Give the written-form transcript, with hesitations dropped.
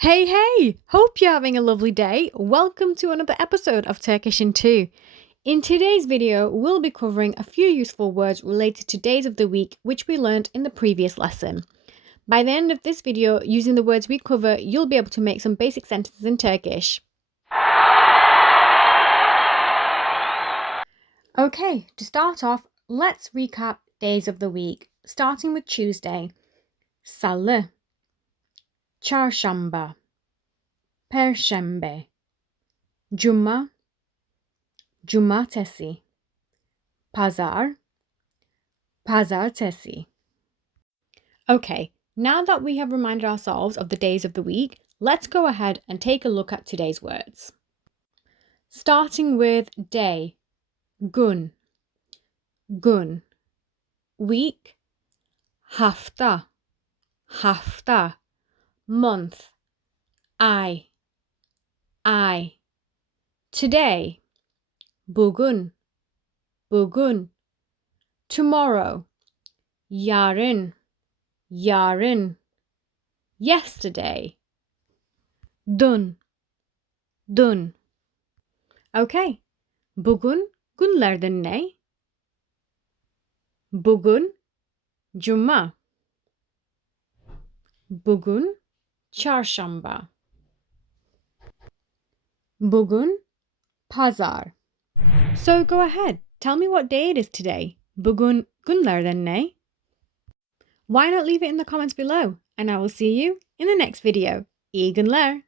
Hey! Hope you're having a lovely day. Welcome to another episode of Turkish in 2. In today's video, we'll be covering a few useful words related to days of the week which we learned in the previous lesson. By the end of this video, using the words we cover, you'll be able to make some basic sentences in Turkish. Okay, to start off, let's recap days of the week, starting with Tuesday. Salı, Çarşamba, Perşembe, Cuma, Cumartesi, Pazar, Pazartesi. Okay, now that we have reminded ourselves of the days of the week, let's go ahead and take a look at today's words. Starting with day, gün, gün. Week, hafta, hafta. Month, ay, ay. Today, bugün, bugün. Tomorrow, yarın, yarın. Yesterday, dün, dün. Okay, bugün günlerden ne? Bugün Cuma. Bugün Çarşamba. Bugün Pazar. So go ahead, tell me what day it is today. Bugün günlerden ne? Why not leave it in the comments below? And I will see you in the next video. İyi günler.